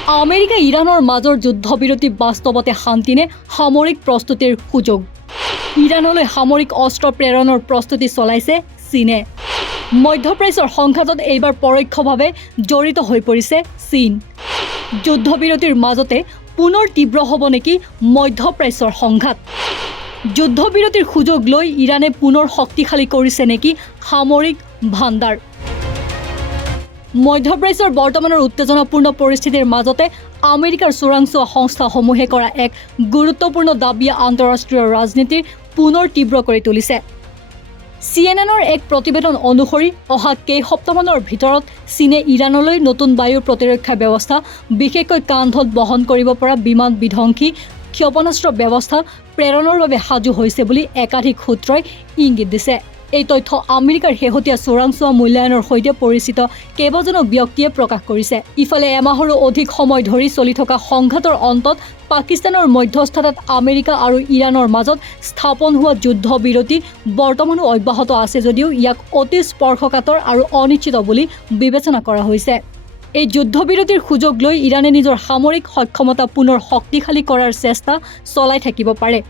America ইৰাণৰ মাজৰ যুদ্ধবিৰতি বাস্তৱতে শান্তি নে সামৰিক প্ৰস্তুতিৰ সুযোগ ইৰাণলৈ সামৰিক অস্ত্ৰ প্ৰেৰণৰ প্ৰস্তুতি চলাইছে চীনে মধ্যপ্ৰাচ্যৰ সংঘাতত এইবাৰ পৰোক্ষভাৱে জড়িত হৈ পৰিছে চীন যুদ্ধবিৰতিৰ মাজতে পুনৰ তীব্ৰ হ'ব নেকি মধ্যপ্ৰাচ্যৰ সংঘাত যুদ্ধবিৰতিৰ সুযোগ লৈ ইৰাণে পুনৰ শক্তিশালী কৰিছে নেকি সামৰিক ভাণ্ডাৰ মধ্যপ্ৰাচ্যৰ বৰ্তমানৰ উত্তেজনাপূৰ্ণ পৰিস্থিতিৰ মাজতে আমেৰিকাৰ চোৰাংচোৱা সংস্থাসমূহে কৰা এক গুৰুত্বপূৰ্ণ দাবীয়ে আন্তঃৰাষ্ট্ৰীয় ৰাজনীতিৰ পুনৰ তীব্ৰ কৰি তুলিছে সিএনএনৰ এক প্ৰতিবেদন অনুসৰি অহা কেইসপ্তাহমানৰ ভিতৰত চীনে ইৰাণলৈ নতুন বায়ু প্ৰতিৰক্ষা ব্যৱস্থা বিশেষকৈ কান্ধত বহন কৰিব পৰা বিমান বিধ্বংসী ক্ষেপণাস্ত্ৰ ব্যৱস্থা প্ৰেৰণৰ বাবে সাজু হৈছে বুলি একাধিক সূত্ৰই ইংগিত দিছে এই তথ্য আমেৰিকাৰ শেহতীয়া চোৰাংচোৱা মূল্যায়নৰ সৈতে পৰিচিত কেইবাজনো ব্যক্তিয়ে প্ৰকাশ কৰিছে ইফালে এমাহৰো অধিক সময় ধৰি চলি থকা সংঘাতৰ অন্তত পাকিস্তানৰ মধ্যস্থতাত আমেৰিকা আৰু ইৰাণৰ মাজত স্থাপন হোৱা যুদ্ধবিৰতি বৰ্তমানো অব্যাহত আছে যদিও ইয়াক অতি স্পৰ্শকাতৰ আৰু অনিশ্চিত বুলি বিবেচনা কৰা হৈছে এই যুদ্ধবিৰতিৰ সুযোগ লৈ ইৰাণে নিজৰ সামৰিক সক্ষমতা পুনৰ শক্তিশালী কৰাৰ চেষ্টা চলাই থাকিব পাৰে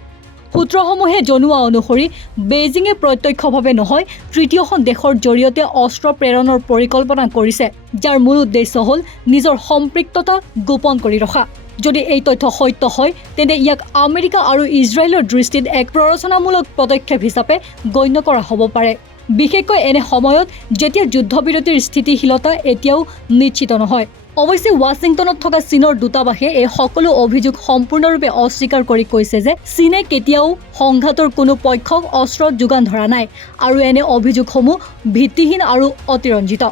সূত্ৰসমূহে জনোৱা অনুসৰি বেইজিঙে প্ৰত্যক্ষভাৱে নহয় তৃতীয়খন দেশৰ জৰিয়তে অস্ত্ৰ প্ৰেৰণৰ পৰিকল্পনা কৰিছে যাৰ মূল উদ্দেশ্য হ'ল নিজৰ সম্পৃক্ততা গোপন কৰি ৰখা যদি এই তথ্য সত্য হয় তেন্তে ইয়াক আমেৰিকা আৰু ইজৰাইলৰ দৃষ্টিত এক প্ৰৰোচনামূলক পদক্ষেপ হিচাপে গণ্য কৰা হ'ব পাৰে বিশেষকৈ এনে সময়ত যেতিয়া যুদ্ধবিৰতিৰ স্থিতিশীলতা এতিয়াও নিশ্চিত নহয় অৱশ্যে ৱাশ্বিংটনত থকা চীনৰ দূতাবাসে এই সকলো অভিযোগ সম্পূৰ্ণৰূপে অস্বীকাৰ কৰি কৈছে যে চীনে কেতিয়াও সংঘাতৰ কোনো পক্ষক অস্ত্ৰ যোগান ধৰা নাই আৰু এনে অভিযোগসমূহ ভিত্তিহীন আৰু অতিৰঞ্জিত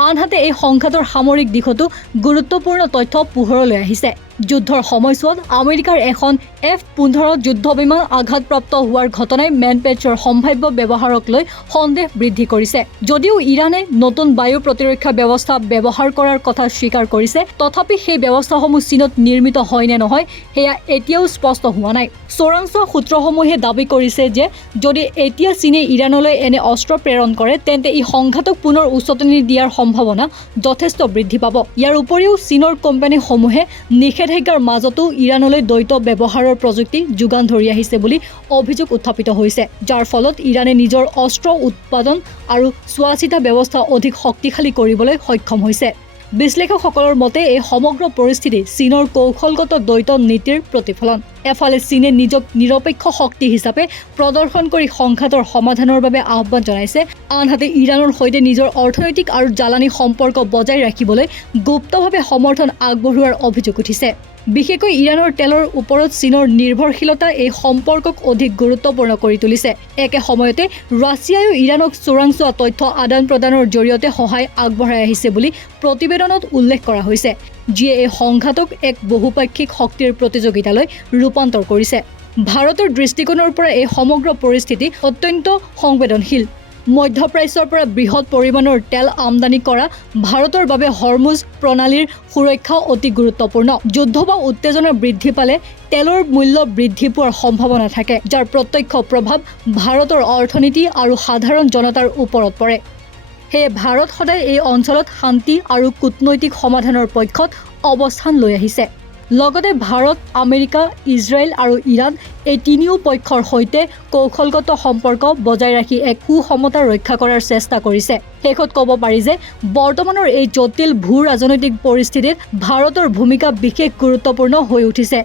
আনহাতে এই সংঘাতৰ সামৰিক দিশতো গুৰুত্বপূৰ্ণ তথ্য পোহৰলৈ আহিছে যুদ্ধৰ সময়ছোৱাত আমেৰিকাৰ এখন F-15 যুদ্ধ বিমান আঘাতপ্ৰাপ্ত হোৱাৰ ঘটনাই মেনপেটছৰ সম্ভাৱ্য ব্যৱহাৰক লৈ সন্দেহ বৃদ্ধি কৰিছে যদিও ইৰাণে নতুন বায়ু প্ৰতিৰক্ষা ব্যৱস্থা ব্যৱহাৰ কৰাৰ কথা স্বীকাৰ কৰিছে তথাপি সেই ব্যৱস্থাসমূহ চীনত নিৰ্মিত হয় নে নহয় সেয়া এতিয়াও স্পষ্ট হোৱা নাই চোৰাংচোৱা সূত্ৰসমূহে দাবী কৰিছে যে যদি এতিয়া চীনে ইৰাণলৈ এনে অস্ত্ৰ প্ৰেৰণ কৰে তেন্তে ই সংঘাতক পুনৰ উচতনি দিয়াৰ সম্ভাৱনা যথেষ্ট বৃদ্ধি পাব ইয়াৰ উপৰিও চীনৰ কোম্পানীসমূহে নিষেধাজ্ঞাৰ মাজতো ইৰাণলৈ দ্বৈত ব্যৱহাৰৰ প্ৰযুক্তি যোগান ধৰি আহিছে বুলি অভিযোগ উত্থাপিত হৈছে যাৰ ফলত ইৰাণে নিজৰ অস্ত্ৰ উৎপাদন আৰু চোৱাচিতা ব্যৱস্থা অধিক শক্তিশালী কৰিবলৈ সক্ষম হৈছে বিশ্লেষকসকলৰ মতে এই সমগ্ৰ পৰিস্থিতি চীনৰ কৌশলগত দ্বৈত নীতিৰ প্ৰতিফলন এফালে চীনে নিজক নিৰপেক্ষ শক্তি হিচাপে প্ৰদৰ্শন কৰি সংঘাতৰ সমাধানৰ বাবে আহ্বান জনাইছে আনহাতে ইৰাণৰ সৈতে নিজৰ অৰ্থনৈতিক আৰু জ্বালানী সম্পৰ্ক বজাই ৰাখিবলৈ গুপ্তভাৱে সমৰ্থন আগবঢ়োৱাৰ অভিযোগ উঠিছে বিশেষকৈ ইৰাণৰ তেলৰ ওপৰত চীনৰ নিৰ্ভৰশীলতা এই সম্পৰ্কক অধিক গুৰুত্বপূৰ্ণ কৰি তুলিছে একে সময়তে ৰাছিয়ায়ো ইৰাণক চোৰাংচোৱা তথ্য আদান প্ৰদানৰ জৰিয়তে সহায় আগবঢ়াই আহিছে বুলি প্ৰতিবেদনত উল্লেখ কৰা হৈছে যিয়ে এই সংঘাতক এক বহুপাক্ষিক শক্তিৰ প্ৰতিযোগিতালৈ ৰূপান্তৰ কৰিছে ভাৰতৰ দৃষ্টিকোণৰ পৰা এই সমগ্ৰ পৰিস্থিতি অত্যন্ত সংবেদনশীল মধ্যপ্ৰাচ্যৰ পৰা বৃহৎ পৰিমাণৰ তেল আমদানি কৰা ভাৰতৰ বাবে হৰমুজ প্ৰণালীৰ সুৰক্ষা অতি গুৰুত্বপূৰ্ণ যুদ্ধ বা উত্তেজনা বৃদ্ধি পালে তেলৰ মূল্য বৃদ্ধি পোৱাৰ সম্ভাৱনা থাকে যাৰ প্ৰত্যক্ষ প্ৰভাৱ ভাৰতৰ অৰ্থনীতি আৰু সাধাৰণ জনতাৰ ওপৰত পৰে সেয়ে ভাৰত সদায় এই অঞ্চলত শান্তি আৰু কূটনৈতিক সমাধানৰ পক্ষত অৱস্থান লৈ আহিছে লগতে ভাৰত আমেৰিকা ইজৰাইল আৰু ইৰাণ এই তিনিও পক্ষৰ সৈতে কৌশলগত সম্পৰ্ক বজাই ৰাখি এক সুসমতা ৰক্ষা কৰাৰ চেষ্টা কৰিছে শেষত ক'ব পাৰি যে বৰ্তমানৰ এই জটিল ভূ ৰাজনৈতিক পৰিস্থিতিত ভাৰতৰ ভূমিকা বিশেষ গুৰুত্বপূৰ্ণ হৈ উঠিছে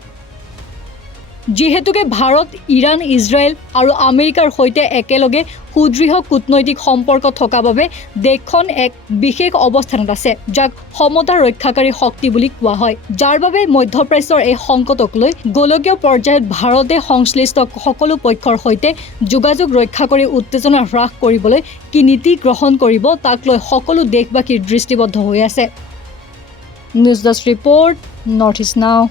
যিহেতুকে ভাৰত ইৰাণ ইজৰাইল আৰু আমেৰিকাৰ সৈতে একেলগে সুদৃঢ় কূটনৈতিক সম্পৰ্ক থকা বাবে দেশখন এক বিশেষ অৱস্থানত আছে যাক সমতা ৰক্ষাকাৰী শক্তি বুলি কোৱা হয় যাৰ বাবে মধ্যপ্ৰাচ্যৰ এই সংকটক লৈ গোলকীয় পৰ্যায়ত ভাৰতে সংশ্লিষ্ট সকলো পক্ষৰ সৈতে যোগাযোগ ৰক্ষা কৰি উত্তেজনা হ্ৰাস কৰিবলৈ কি নীতি গ্ৰহণ কৰিব তাক লৈ সকলো দেশবাসী দৃষ্টিবদ্ধ হৈ আছে news desk report north east নাও